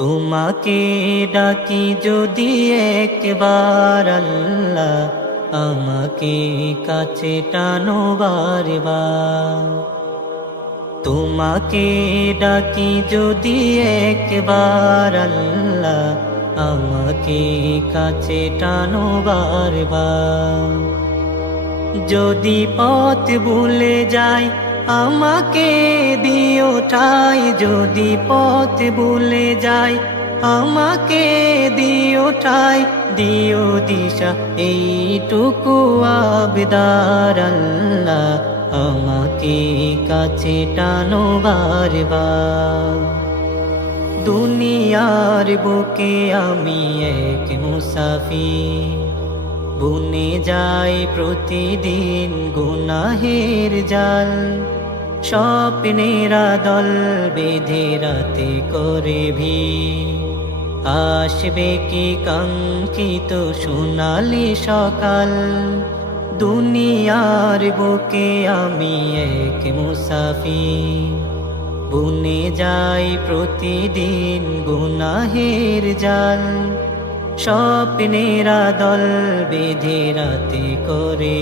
তোমাকে ডাকি যদি একবার আল্লাহ, আমাকে কাছে টানো বারবার। তোমাকে ডাকি যদি একবার আল্লাহ, আমাকে কাছে টানো বারবার। যদি পথ ভুলে যাই আমাকে দিও ঠাই, যদি পথ ভুলে যাই আমাকে দিও ঠাই, দিও দিশা এইটুকু আবদার আল্লাহ, আমাকে কাছে টানো বারবার। দুনিয়ার বুকে আমি এক মুসাফির, বুনে যাই প্রতিদিন গুনাহের জাল। স্বপ্নেরা দল বেঁধে রাতে করে ভিড়, আসবে কি কাঙ্ক্ষিত সোনালি সকাল। দুনিয়ার বুকে আমি এক মুসাফির, বুনে যাই প্রতিদিন গুনাহের জাল। স্বপ্নেরা দল বেঁধে রাতে করে